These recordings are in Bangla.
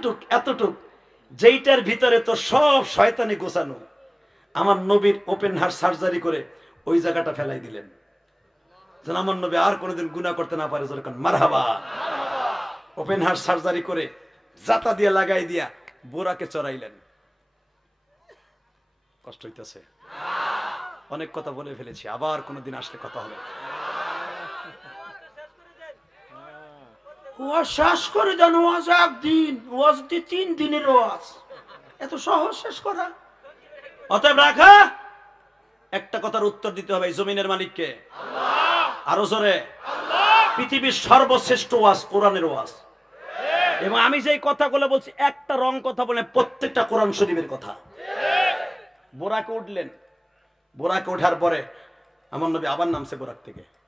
এতটুক এতটুক, যেইটার ভিতরে তো সব শয়তানি গোছানো, আমার নবীর ওপেন হার্ট সার্জারি করে ওই জায়গাটা ফেলাই দিলেন। যেন আমার নবী আর কোনোদিন গুণা করতে না পারে যেরকম মারহাবা। ওপেন হার্ট সার্জারি করে জাতা দিয়ে লাগাই দিয়া বোরাকে চড়াইলেন। কষ্ট হইতেছে। অনেক কথা বলে ফেলেছি, আবার কোনোদিন আসলে কথা হবে। ওয়াজ শেষ করে দেন, ওয়াজ একদিন, ওয়াজ দিয়ে তিন দিনের ওয়াজ। এত সহজ শেষ করা। অতএব রাখা, একটা কথার উত্তর দিতে হবে জমিনের মালিককে। আরও জোরে। পৃথিবীর সর্বশ্রেষ্ঠ ওয়াজ কোরআনের ওয়াজ। এবং আমি যেই কথাগুলো বলছি, একটা রং কথা বলে প্রত্যেকটা কোরআন শরীফের কথা। বোরাকে উঠলেন। বোরাকে ওঠার পরে, আমার নবী আবার নামছে বোরাক থেকে।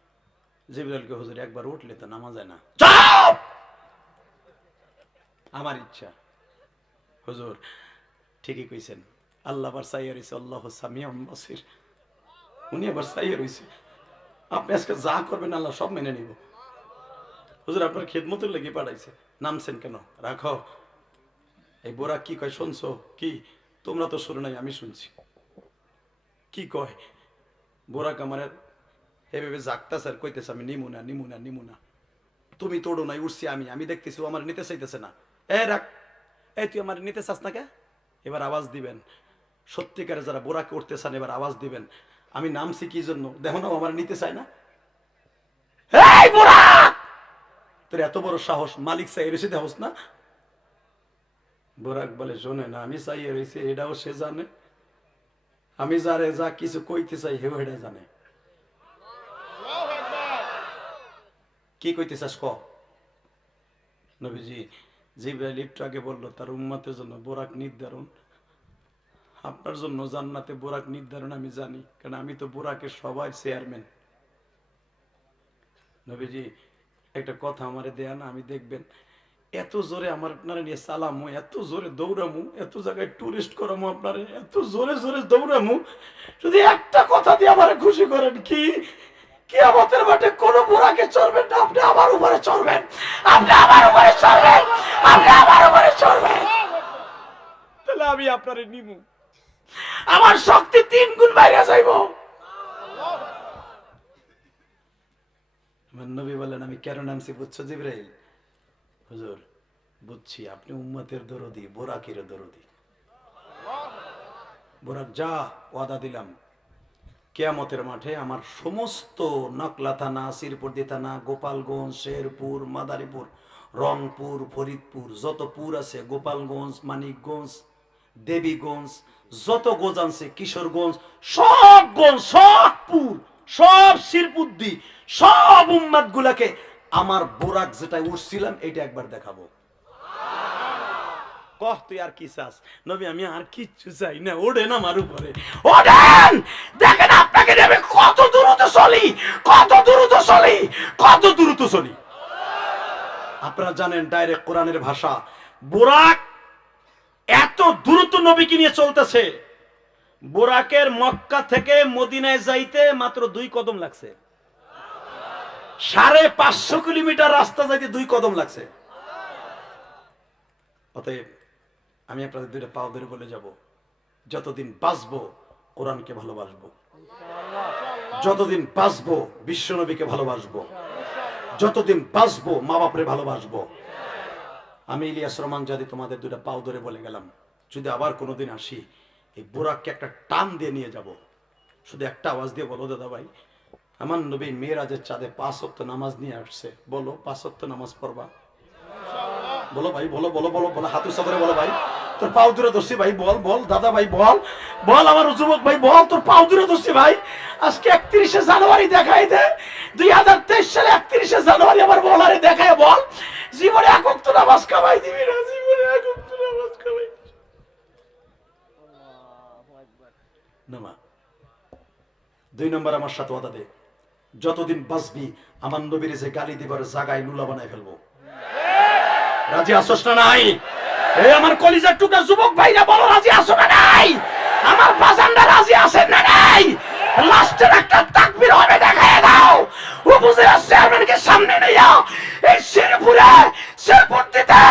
জিবরাইলকে হুজুর একবার উঠলে তো নামা যায় না। আমার ইচ্ছা। হুজুর ঠিকই কইছেন। আল্লাহ আবার চাইয়া রয়েছে আল্লাহ সামিয়াম বসির। উনি আবার চাইয়া রয়েছে আপনি আজকে যা করবেন আল্লাহ সব মেনে নিব। হুজুর আপনার খেদমতের লেগে পাঠাইছে। নামছেন কেন? রাখো। এই বোরা কি কয় শুনছো? কি? তোমরা তো শুনো নাই আমি শুনছি। কি কয়? বোরা কামারের এভাবে জাগতাছে আর কইতেছে আমি নিমু না নিমু না নিমু না তুমি তোড়ো নাই উঠছি আমি আমি দেখতেছি ও আমার নিতে চাইতেছে না এ রাখ এই তুই আমার নিতে চাস না কে এবার আওয়াজ দিবেন সত্যিকারে যারা বোরাকে উঠতে চান এবার আওয়াজ দিবেন আমি নামছি কি জন্য দেখো না আমার নিতে চায় না বোরা তোর এত বড় সাহস মালিক চাই রয়েছে দেহস না বোরাক বলে শোনে না আমি চাইয়ে রয়েছি এটাও সে জানে আমি যারে যা কিছু কইতে চাই হেও এটা জানে কি কইতে চাস ক নবীজি জিব্রাইল একটু আগে বলল, তার উম্মাতের জন্য বোরাক নির্ধারণ। আপনার জন্য জান্নাতে বোরাক নির্ধারণ আমি জানি, কারণ আমি তো বোরাকের সবাই চেয়ারম্যান। নবীজি, একটা কথা আমারে দেয়া না, আমি দেখবেন, এত জোরে আমার আপনারা নিয়ে চালামু, এত জোরে দৌড়ামু, এত জায়গায় টুরিস্ট করামু আপনারে, এত জোরে জোরে দৌড়ামু, যদি একটা কথা দিয়ে আমার খুশি করেন কি? কি আমাদের মাঠে কোন চড়বেন না। আপনি আমার উপরে চড়বেন আপনি আমার উপরে চড়বেন আপনি আমার উপরে চড়বেন তাহলে আমি আপনারে নিমু। আমার শক্তি তিন গুণ বাইরে যাইব। নবী বলেন আমি কেন নামছি বুঝছ জিব্রাইল? হুজুর বুঝছি আপনি উম্মতের দরদি বোরাকের দরদি। বোরাক যা ওয়াদা দিলাম। কেয়ামতের মাঠে আমার সমস্ত নকলা থানা সিরপুরদি থানা গোপালগঞ্জ, শেরপুর, মাদারীপুর, রংপুর, ফরিদপুর, যত পুর আছে, গোপালগঞ্জ, মানিকগঞ্জ, দেবীগঞ্জ, যত গোজ আছে কিশোরগঞ্জ, সব গঞ্জ, সব পুর, সব শিরপুদ্দি, সব উম্মাদ গুলাকে আমার বোরাক যেটা উঠছিলাম এটা একবার দেখাবো। কহ তুই আর কি চাস? নবী, আমি আর কিচ্ছু চাই না। আমার উপরে। ওঠেন! দেখেন আপনাকে কত দ্রুত চলি, কত দ্রুত চলি, কত দ্রুত চলি। আপনারা জানেন ডাইরেক্ট কোরআনের ভাষা। বোরাক এত দ্রুত নবীকে নিয়ে চলতেছে। বোরাকের মক্কা থেকে মদিনায় যাইতে মাত্র দুই কদম লাগছে। সাড়ে পাঁচশো কিলোমিটার রাস্তা যাইতে দুই কদম লাগছে। অতএব আমি আপনাদের দুইটা পাও ধরে বলে যাব। যতদিন বাঁচবো, কোরআনকে ভালোবাসবো। যতদিন বাঁচবো, বিশ্বনবীকে ভালোবাসবো। যতদিন বাঁচবো মা বাপরে ভালোবাসবো। আমি ইলিয়াস রহমান যদি তোমাদের দুটা পাও ধরে বলে গেলাম, যদি আবার কোনোদিন আসি, এই বোরাককে একটা টান দিয়ে নিয়ে যাব। শুধু একটা আওয়াজ দিয়ে বলো, দাদা ভাই। আমার নবী মেয়েরাজের চাঁদে পাঁচ অক্ত নামাজ নিয়ে আসছে। বলো, পাঁচ অক্ত নামাজ পড়বা? বলো ভাই, বলো বলো বলো বলো হাতু সাদরে বলো ভাই। তোর পাও দূরে ধরছি ভাই, বল বল, দাদা ভাই, বল। বল আমার যুবক ভাই, বল, তোর পাও দূরে ধরছি ভাই। আজকে একত্রিশে জানুয়ারি দেখাই দে। দুই হাজার তেইশ সালে একত্রিশে জানুয়ারি আমার বলারে দেখায় বল। জীবনে একক তো নামাজ কামাই দিবি না, জীবনে একক তো নামাজ কামাই নামা দুই নম্বর আমার সাথে ওয়াদা দে। যতদিন বাঁচবি, আমার নবীর যে গালি দিবার জাগায় লুলা বানায় ফেলব। রাজি আসস না নাই? এই আমার কলিজার টুকরা যুবক ভাইরা বলো, রাজি আসো না নাই? আমার বাজানরা রাজি আছেন না নাই? লাস্টের একটা তাকবীর হবে, দেখায় দাও। উপজেলা চেয়ারম্যানকে সামনে নিয়ে এই শেরপুরে, শেরপুর দিতে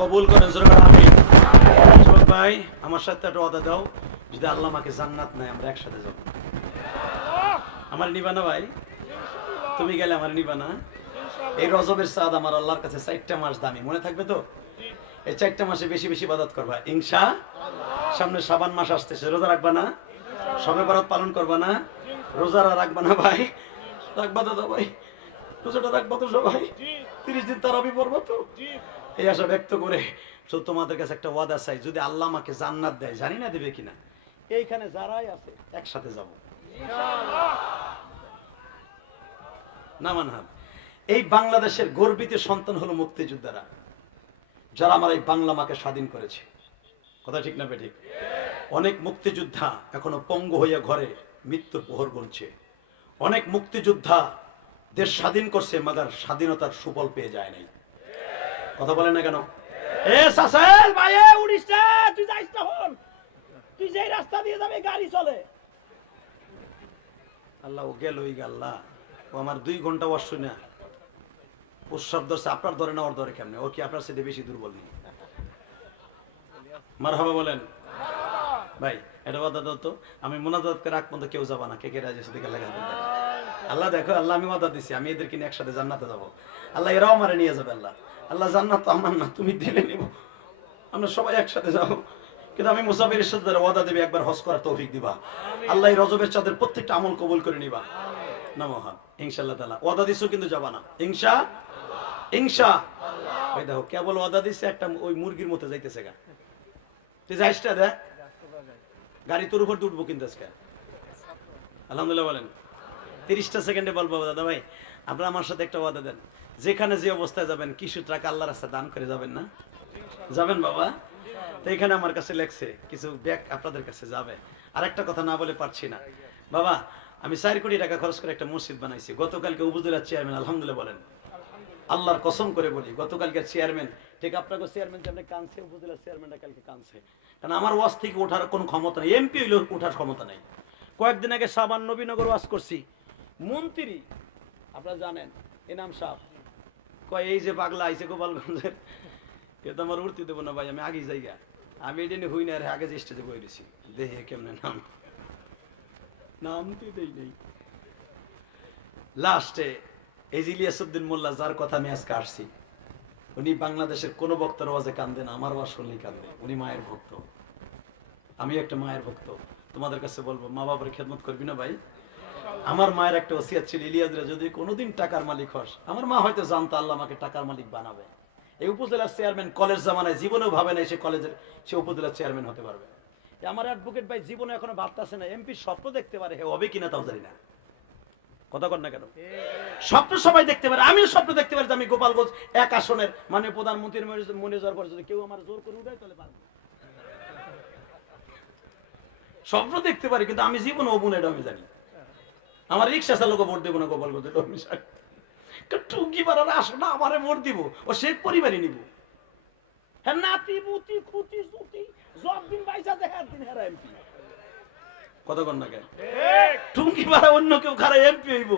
কবুল করেন ভাই, আমার সাথে একটা অদা দাও, যদি আল্লাহ আমাকে জান্নাত নেয়, আমরা একসাথে যাব। আমার নিবা না ভাই, তুমি গেলে আমার নিবা না এই রজবের সাদ আমার আল্লাহর কাছে চারটা মাস দামি, মনে থাকবে তো? এই চারটা মাসে বেশি বেশি বাদাত করবা। ইনশা সামনে সাবান মাস আসতেছে, রোজা রাখবা না? সবে বরাত পালন করবা না? রোজারা রাখবা না ভাই? রাখবা দাদা ভাই, রোজাটা রাখবা তো সবাই। তিরিশ দিন তারাবি পড়ব তো? এই আশা ব্যক্ত করে তোমাদের কাছে একটা ওয়াদা চাই, যদি আল্লাহ আমাকে জান্নাত দেয়, জানি না দেবে কিনা। এইখানে যারাই আছে, একসাথে যাব। না এই বাংলাদেশের গর্বিত সন্তান হলো মুক্তিযোদ্ধারা, যারা আমার এই বাংলা মাকে স্বাধীন করেছে। কথা ঠিক না বেঠিক? অনেক মুক্তিযোদ্ধা এখনও পঙ্গু হইয়া ঘরে মৃত্যুর প্রহর গুনছে। অনেক মুক্তিযোদ্ধা দেশ স্বাধীন করছে মাগার স্বাধীনতার সুফল পেয়ে যায় নাই। কথা বলে না কেন? এ সাসেল ভাই তুই যাইস না হন তুই যেই রাস্তা দিয়ে যাবে গাড়ি চলে। আল্লাহ ও গেল ওই আল্লাহ ও আমার দুই ঘণ্টা অশ্ব না উৎসব ধরছে আপনার ধরে না ওর ধরে কেমনে? ও কি আপনার সাথে বেশি দুর্বল নেই মার হাবা বলেন ভাই এটা বাদা দাও তো আমি মোনাজাত করে রাখ পর্যন্ত কেউ যাবা না। কে কে রাজি সেদিকে লাগা আল্লাহ দেখো, আল্লাহ আমি ওয়াদা দিছি, আমি এদেরকে নিয়ে একসাথে জান্নাতে যাব। আল্লাহ এরাও আমারে নিয়ে যাবে, আল্লাহ। আল্লাহ জান্নাত আমার না, তুমি দিলে নিব। আমরা সবাই একসাথে যাব। কিন্তু আমি মুসাফিরের সাথে ওয়াদা দেবে, একবার হজ করার তৌফিক দিবা। আল্লাহ রজবের চাঁদের প্রত্যেকটা আমল কবুল করে নিবা। না, মহান। ইনশাল্লাহ তাআলা, ওয়াদা দিছো কিন্তু যাবা না। ইনশা ইনশা। ওই দেখো, কেবল ওয়াদা দিছে, একটা ওই মুরগির মতো যাইতেছে গা। তুই যাইসটা দেখ। গাড়ি তোর উপর উঠবো কিন্তু আজকে। আলহামদুলিল্লাহ বলেন। তিরিশটা সেকেন্ডে বলব দাদা ভাই। আপনারা আমার সাথে একটা ওয়াদা দেন। যেখানে যে অবস্থায় যাবেন কিছু টাকা আল্লাহ রাস্তা দান করে যাবেন না? যাবেন বাবা? তো এখানে আমার কাছে লেখছে, কিছু ব্যাগ আপনাদের কাছে যাবে। আর একটা কথা না বলে পারছি না। বাবা, আমি চার কোটি টাকা খরচ করে একটা মসজিদ বানাইছি। গতকালকে উপজেলার চেয়ারম্যান আলহামদুলিল্লাহ বলেন। আল্লাহর কসম করে বলি গতকালকে চেয়ারম্যান ঠিক আপনাকে চেয়ারম্যান যেমন কানছে উপজেলার চেয়ারম্যানটা কালকে কানছে কারণ আমার ওয়াজ থেকে ওঠার কোনো ক্ষমতা নেই। এমপি হইলে ওঠার ক্ষমতা নেই। কয়েকদিন আগে সাবান নবীনগর ওয়াজ করছি। মন্ত্রী। আপনারা জানেন এনাম সাহ। কয় এই যে পাগলা আইছে গোপালগঞ্জের এ তো আমার উঠতে দেবো না ভাই আমি আগে যাইগা। আমি এটা নিয়ে হই না আগে যে স্টেজে বই দিছি দেখে কেমনে নাম? নাম তো দেই নেই। লাস্টে এই যে ইলিয়াসুদ্দিন মোল্লা যার কথা আমি আজকে আসছি উনি বাংলাদেশের কোনো বক্তার আওয়াজে কান্দেন আমার আওয়াজ শুনলেই কান্দে। উনি মায়ের ভক্ত। আমি একটা মায়ের ভক্ত। তোমাদের কাছে বলব মা বাবার খেদমত করবি না ভাই? আমার মায়ের একটা ওসিয়াত ছিল ইলিয়াসরা যদি কোনোদিন টাকার মালিক হস, আমার মা হয়তো জানতো আল্লাহ আমাকে টাকার মালিক বানাবে। এই উপজেলার চেয়ারম্যান কলেজ জামানায় জীবনেও ভাবে না সে কলেজের সে উপজেলার চেয়ারম্যান হতে পারবে। আমার অ্যাডভোকেট ভাই জীবনে এখনও ভাবতেছে না এমপি স্বপ্ন দেখতে পারে, হে হবে কিনা তাও জানি না। কথা কর না কেন? স্বপ্ন সবাই দেখতে পারে, আমিও স্বপ্ন দেখতে পারি যে আমি গোপালগঞ্জ এক আসনের মানে প্রধানমন্ত্রীর মনে- যাওয়ার পরে যদি কেউ আমার জোর করে উঠায় তাহলে পারব। স্বপ্ন দেখতে পারি, কিন্তু আমি জীবন অবুন এটা আমি জানি আমার রিক্সা চালক ভোট দেবো না গোপালগঞ্জ টুকি পাড়ার আসো না আমারে ভোট দিব। ও শেখ পরিবারই নিব। হ্যাঁ নাতি মুতি খুতি সুতি সব বাইসা দেখার দিন হেরা এমপি। কত না কেন টুঙ্কি পাড়া অন্য কেউ খারা এমপি হইব।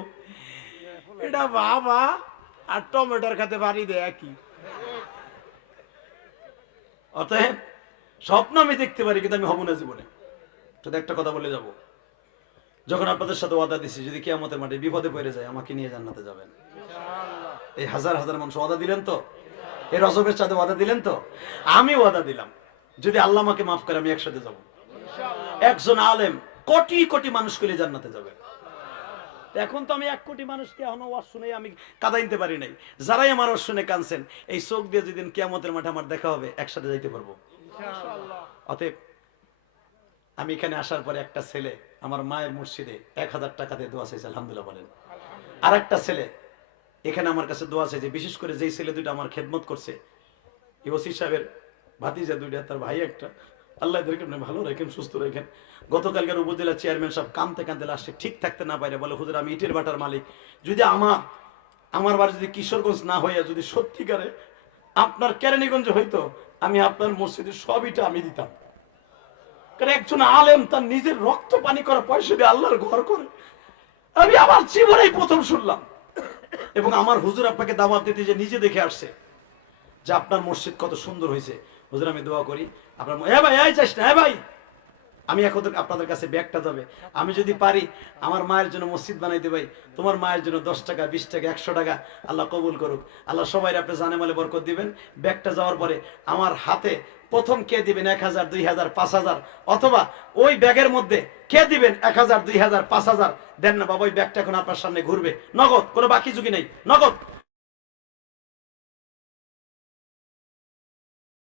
এটা বাবা আর টমেটোর খাতে বাড়ি দেয় একই। অতএব স্বপ্ন আমি দেখতে পারি কিন্তু আমি হব না জীবনে। শুধু একটা কথা বলে যাব। যখন আপনাদের সাথে ওয়াদা দিছি যদি কেয়ামতের মাঠে বিপদে পড়ে যায় আমাকে নিয়ে জান্নাতে যাবেন। এই হাজার হাজার মানুষ ওয়াদা দিলেন তো? এই রজবের সাথে ওয়াদা দিলেন তো? আমি ওয়াদা দিলাম। যদি আল্লাহ আমাকে মাফ করে আমি একসাথে যাব। একজন আলেম কোটি কোটি মানুষ করে জান্নাতে যাবে। এখন তো আমি এক কোটি মানুষকে এখনও ওয়াজ শুনে আমি কাদাইতে পারি নাই। যারাই আমার ওয়াজ শুনে কানছেন এই চোখ দিয়ে যেদিন কেয়ামতের মাঠে আমার দেখা হবে একসাথে যাইতে পারব। অতএব আমি এখানে আসার পরে একটা ছেলে আমার মায়ের মসজিদে এক হাজার টাকা দিয়ে দোয়া চাইছে, আলহামদুলিল্লাহ বলেন। আর একটা ছেলে, এখানে আমার কাছে দোয়া চাইছে, বিশেষ করে যেই ছেলে দুইটা আমার খেদমত করছে, ইওসি সাহেবের ভাতিজা দুইটা, তার ভাই একটা। আল্লাহ এদেরকে আপনি ভালো রাখেন, সুস্থ রাখেন। গতকালকার উপজেলা চেয়ারম্যান সাহেব কামতে কামতে লাস্টে ঠিক থাকতে না পারে, বলে, হুজুর, আমি ইটের বাটার মালিক। যদি আমার আমার বাড়ি যদি কিশোরগঞ্জ না হইয়া যদি সত্যিকারে আপনার কেরানীগঞ্জ হইতো, আমি আপনার মসজিদের সব ইটা আমি দিতাম। একজন আলেম তার নিজের রক্ত পানি করা পয়সা দিয়ে আল্লাহর ঘর করে। আমি আমার জীবনেই প্রথম শুনলাম। এবং আমার হুজুর আপনাকে দাওয়াত দিতে যে নিজে দেখে আসছে যে আপনার মসজিদ কত সুন্দর হয়েছে। হুজুর, আমি দোয়া করি। আপনার হ্যাঁ ভাই চাস না হ্যাঁ ভাই। আমি এখন আপনাদের কাছে ব্যাগটা যাবে। আমি যদি পারি, আমার মায়ের জন্য মসজিদ বানাইতে ভাই, তোমার মায়ের জন্য দশ টাকা, বিশ টাকা, একশো টাকা আল্লাহ কবুল করুক। আল্লাহ সবাই আপনি জানে মালে বরকত দিবেন। ব্যাগটা যাওয়ার পরে আমার হাতে প্রথম কে দিবেন? এক হাজার, দুই হাজার, পাঁচ হাজার। অথবা ওই ব্যাগের মধ্যে কে দিবেন? এক হাজার, দুই হাজার, পাঁচ হাজার। দেন না বাবা, ওই ব্যাগটা এখন আপনার সামনে ঘুরবে। নগদ, কোনো বাকি ঝুঁকি নেই। নগদ।